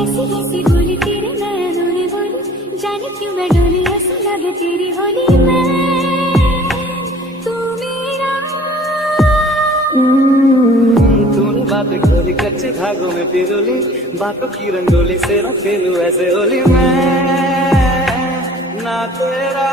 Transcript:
ऐसी ऐसी बोली तेरे नैनों ने बोली, जाने क्यों मैं डोली, ऐसा लगे तेरी होली में तू मेरा। तूने बातें खोली कच्चे धागों में पिरोली, बातों की रंगोली से न खेलूं ऐसे होली मैं ना तेरा।